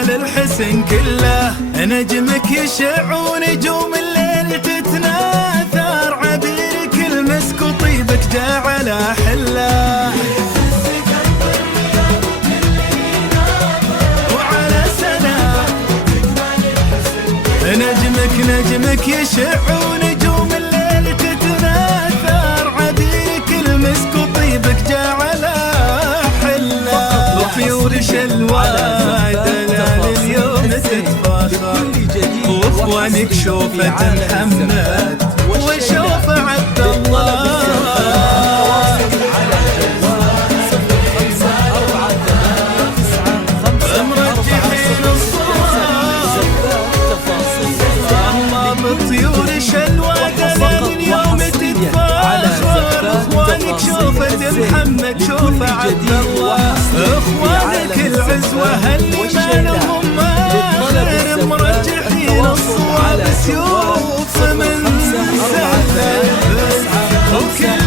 دلال الحسن كله، نجمك يشع ونجوم الليل تتناثر، عبيرك المسك وطيبك جعل حله، وعلى سلام نجمك يشع ونجوم الليل تتناثر، عبيرك المسك وطيبك جعل حله، وطيور شلوى دلال اليوم تتفاخر، واخوانك شوفة محمد وشوفة عبد الله، مرجحين الصواب الله بطيور شلوى دلال اليوم تتفاخر، اخوانك شوفة محمد شوفة عبد الله، اخوانك العزوة اللي ما لهم آخر، مرجحين الصواب سيوف من سهل وكل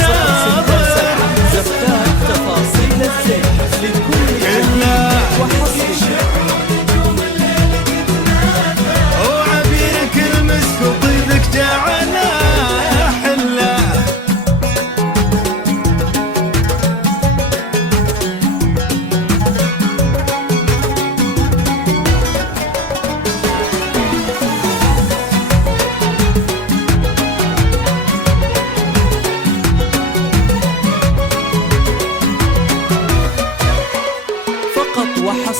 ناظر زفتات تفاصيل الزين لكل وعبيرك المسك وطيبك جعلنا حله،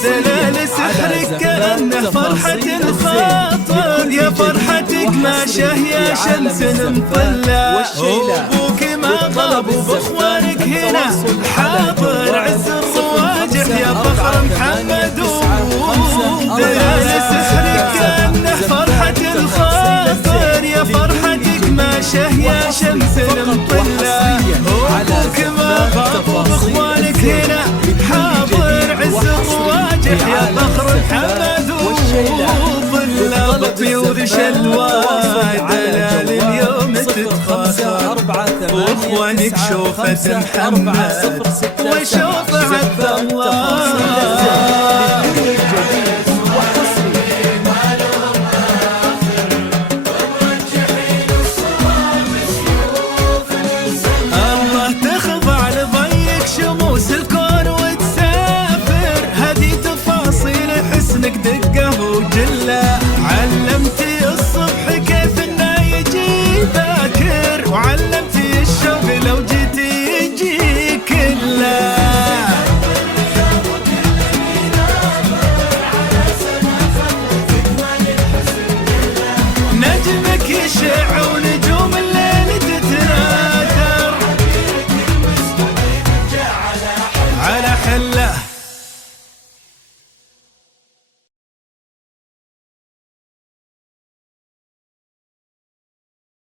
دلال سحرك كأنه فرحة الخاطر، يا فرحتك ما شهيا شمس مطلة، وابوك ما غاب وباخوانك هنا حاضر، عز الرواجح يا فخر محمد، دلال سحرك كأنه فرحة الخاطر، يا فرحتك ما شهيا شمس مطلة، وابوك ما غاب وباخوانك هنا حاضر، عز الرواجح يا فخر محمد، وظل بطيور شلوى دلال اليوم تتفاخر، واخوانك شوفة محمد وشوفة عبد الله.